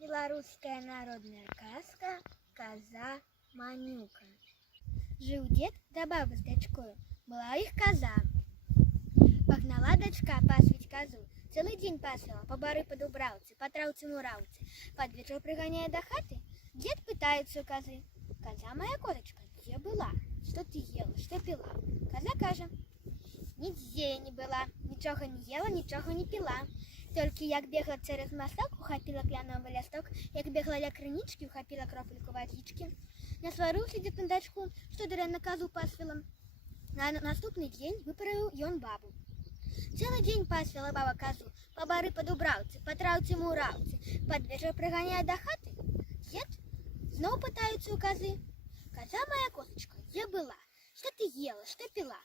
Белорусская народная сказка «Коза Манюка». Жил дед да баба с дочкою, была их коза. Погнала дочка пасвить козу, целый день пасвила, по бары по дубравце, по травце-муравце. Под вечер пригоняя до хаты, дед пытается у козы: «Коза моя козочка, где была? Что ты ела, что пила?» Коза каже: «Нигде я не была, ничего не ела, ничего не пила. Тільки як бігла через мосток, ухопила кляновий листок, як бігла ля кринички, ухопила кропельку водички. Насварился дед на дочку, что даремно козу пасвила. На наступный день выправил ён бабу. Целый день пасвила баба козу, по бары по дубравце, по травце-муравце. Под вечер пригоняя до хаты, дед снова пытается у козы: «Коза моя козочка, где была? Что ты ела, что пила?»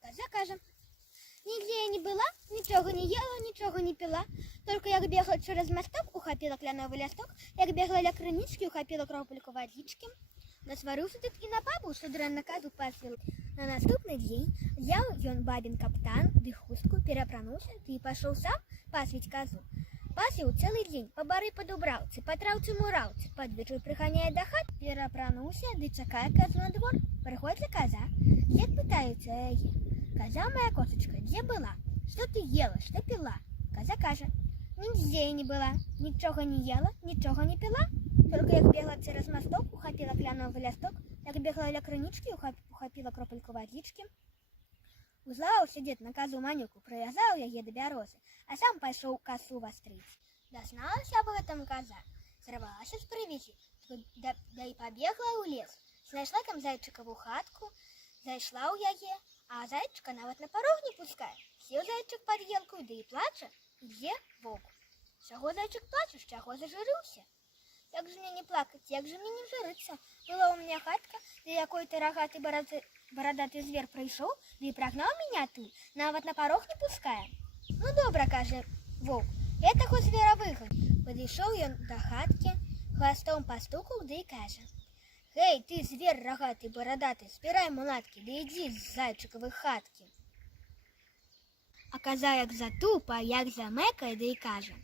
Коза каже: «Нигде я не была, ничего не ела, ничего не пила. Только як бегала через мосток, ухопила кляновый листок, як бегала ля кринички, ухопила кропельку водички». Насварился дед и на бабу, что дрянно козу пасвил. На наступный день взял ён бабин каптан, ды хустку, переапрануўся, ды и пошел сам пасвить козу. Пасвил целый день, по бары по дубравце, по травце-муравце. Под вечер пригоняя до хат, переапрануўся, ды чакая козу на двор. Приходит коза, дед пытается яе: «Коза моя козочка, где была? Что ты ела, что пила?» Коза каже: «Нигде я не была, ничего не ела, ничего не пила. Только як бегла через мосток, ухопила кляновый листок, як бегла ля кринички, ухопила кропельку водички». Узлаваўся дед на козу Манюку, привязал яе до бярозы, а сам пошел косу вострить. Дозналась об этом коза, сорвалась с привязи, да и побегла у лес. Знайшла там зайчикову хатку, зайшла у яе, а зайчика нават на порог не пускае. Сел зайчик под елку, да и плача: «Где волк? Чего зайчик плачешь, чего зажирился? Як же мне не плакать, як же мне не жириться? Была у меня хатка, да якой-то рогатый бородатый зверь пришел, да и прогнал меня тут, нават на порог не пуская». «Ну добра, каже волк, я таго звера выгоню». Подошел ён до хатки, хвостом постукал, да и каже: «Эй, ты, зверь рогатый, бородатый, спирай мулатки, да иди с зайчиковой хатки». А коза як затупа, як замекает, да и каже: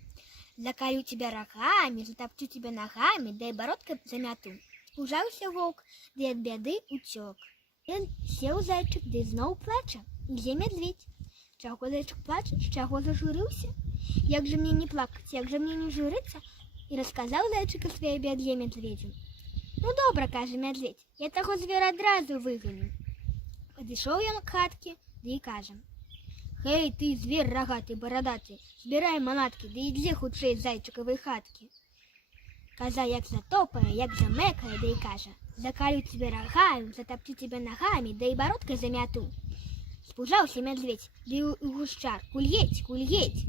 «Заколю тебя рогами, затопчу тебя ногами, да и бородкой замяту». Спужался волк, да и от беды утек. Сел зайчик, да и знов плача: «Где медведь? Чего зайчик плачет, чего зажурился? Як же мне не плакать, як же мне не журиться?» И рассказал зайчик о своей беде медведю. «Ну добра, каже медведь, я таго звера одразу выгоню». Подошел ён к хатке, да и каже: «Эй, ты, зверь рогатый, бородатый, збирай манатки, да иди хутчэй з зайчиковой хатки». Коза як затопая, як замекая, да и каже: «Заколю тебе рогами, затопчу тебя ногами, да и бородкой замяту». Спужался медведь, да и гущар: «Кульеть, кульеть».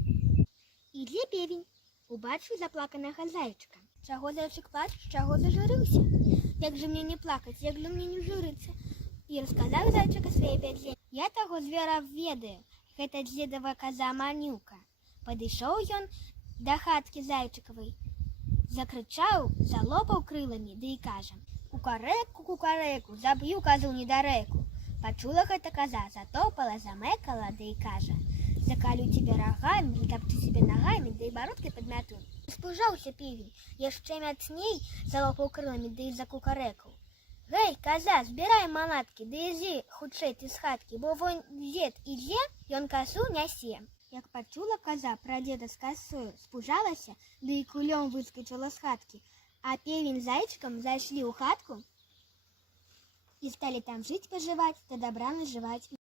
Ідзе певень, убачыў заплаканага зайчика. «Чего зайчик плачешь, чего зажурился? Як же мне не плакать, як же мне не журиться?» И рассказал зайчик о своей беде. «Я таго звера ведаю, гэта дзедова коза Манюка». Подышоў ён до хатки зайчиковой, закричал, залопал крылами, да и каже: «Кукареку, кукареку, заб'ю козу недалеку». Почула гэта коза, затопала, замекала, да и каже: «Заколю тебя рогами, затопчу тебе ногами, да и бородкой подмяту». Спужаўся певень, яшчэ мацней залопаў крылами, да и закукарэкаў: «Гэй, коза, збирай манатки, да иди хутчэй ты з хатки, бо вон дед ідзе, ён косу нясе». Як пачула коза пра деда з косою, спужалася, да и кулём выскочила з хатки, а певень з зайчиком зайшли ў хатку и стали там жить-поживать, да добра наживать.